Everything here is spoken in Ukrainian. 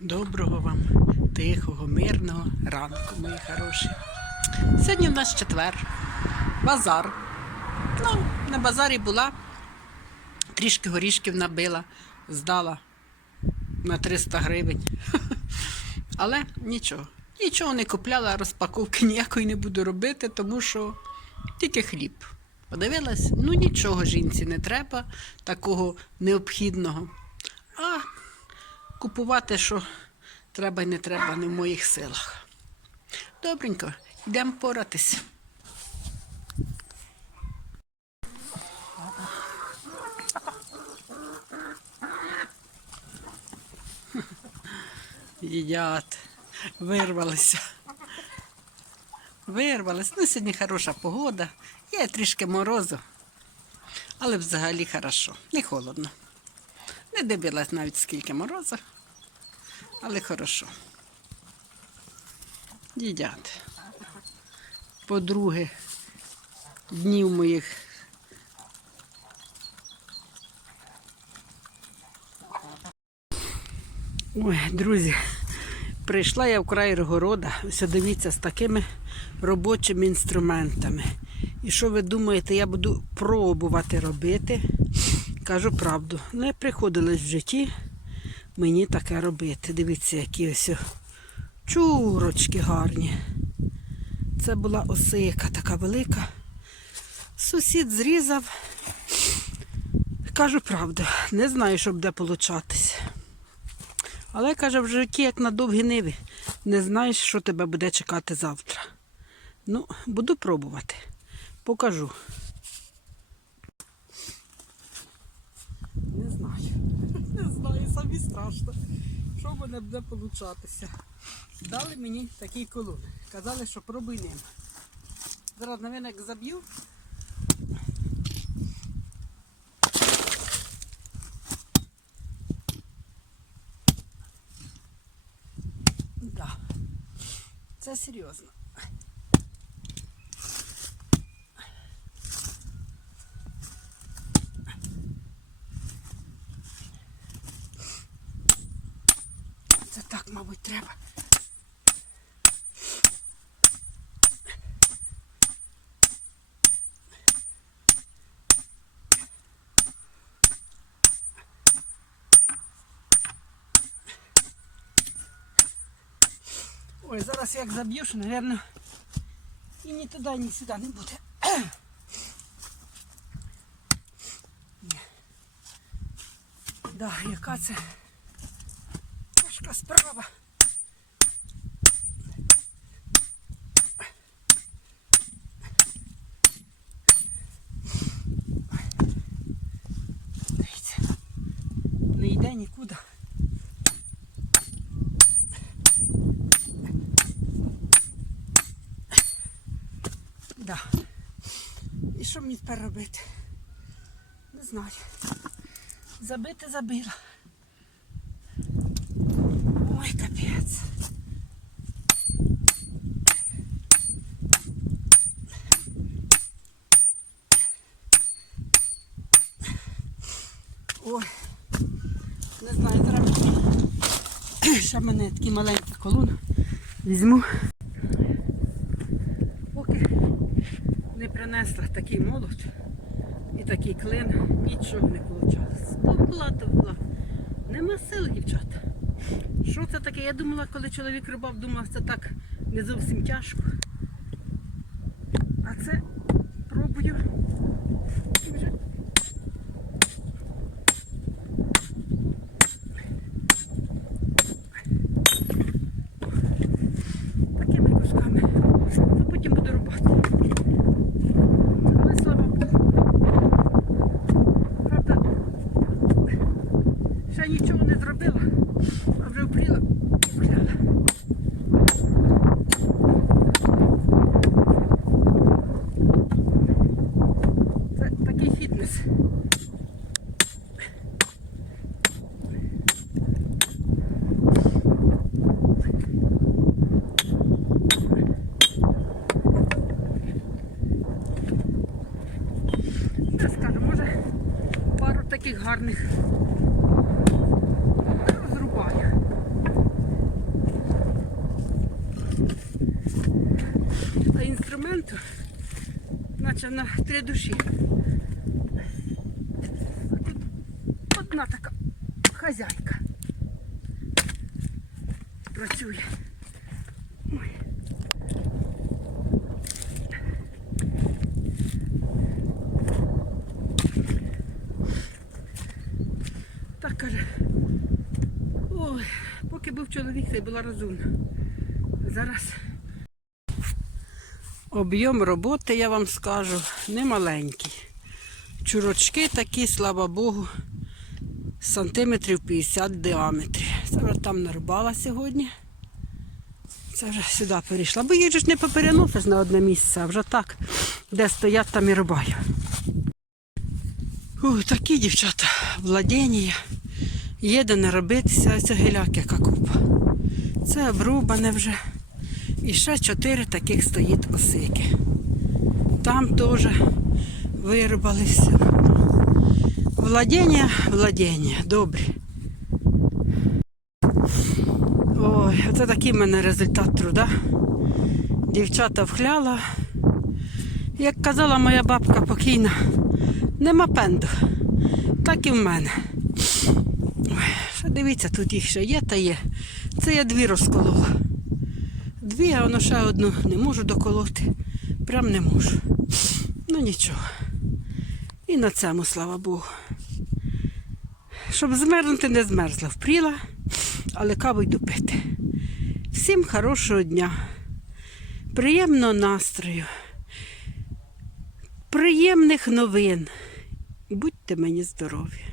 Доброго вам, тихого, мирного ранку, мої хороші. Сьогодні в нас четвер, базар. Ну, на базарі була, трішки горішків набила, здала на 300 гривень. Але нічого. Нічого не купляла, розпаковки ніякої не буду робити, тому що тільки хліб. Подивилась, ну нічого жінці не треба, такого необхідного. А купувати, що треба і не треба, не в моїх силах. Добренько, йдемо поратись. Їдять, вирвалися. Вирвались. Ну, сьогодні хороша погода. Є трішки морозу, але взагалі хорошо, не холодно. Не дивилась навіть скільки морозу, але хорошо. Їдять. По-друге, днів моїх. Ой, друзі, прийшла я в край Рогорода, ось дивіться, з такими робочими інструментами. І що ви думаєте, я буду пробувати робити? Кажу правду, не приходилось в житті мені таке робити. Дивіться, які ось чурочки гарні. Це була осика така велика. Сусід зрізав. Кажу правду, не знаю, що буде получатись. Але каже, в житті, як на довгій ниві, не знаєш, що тебе буде чекати завтра. Ну, буду пробувати. Покажу. Не знаю. Не знаю, самі страшно. Що в мене буде получатися. Дали мені такий колон. Казали, що пробуй ним. Зараз, навіть, як заб'ю. Да. Це серйозно. Це так, мабуть, треба. Ой, зараз як заб'єш, мабуть, і ні туди, ні сюди не буде. Да, яка це важка справа. Дивіться, не йде нікуди. Да. І що мені тепер робити? Не знаю. Забити забила. Ой, капець. Ой, не знаю, зараз ще в мене такий маленький колун. Візьму. Поки не принесла такий молот і такий клин, нічого не вийшло. Товкла, товкла. Нема сил, дівчата. Що це таке? Я думала, коли чоловік рубав, думав, це так не зовсім тяжко. А це гарних розрубаних. А інструменту наче на три душі. А тут одна така хазяйка працює. Ой. Так каже. Ой, поки був чоловік, це була розумна. Зараз Об'єм роботи, я вам скажу, не маленький. Чурочки такі, слава Богу, сантиметрів 50 в діаметрі. Це вже там нарубала сьогодні. Це вже сюди перейшла. Бо їх ж не попереносиш на одне місце, а вже так, де стоять, там і рубаю. Ух, такі дівчата, владіння. Є де не робитися, це геляк, яка купа. Це обрубане вже. І ще чотири таких стоїть осики. Там теж вирубалися. Владіння, владіння, добре. Ой, оце такий в мене результат труда. Дівчата вхляла. Як казала моя бабка покійна, нема пенду. Так і в мене. Дивіться, тут їх ще є та є. Це я дві розколола. Дві, а воно ще одну не можу доколоти. Прям не можу. Ну нічого. І на цьому, слава Богу. Щоб змерзнути, не змерзла. Впріла, але каву йду пити. Всім хорошого дня, приємного настрою, приємних новин. Будьте мені здорові.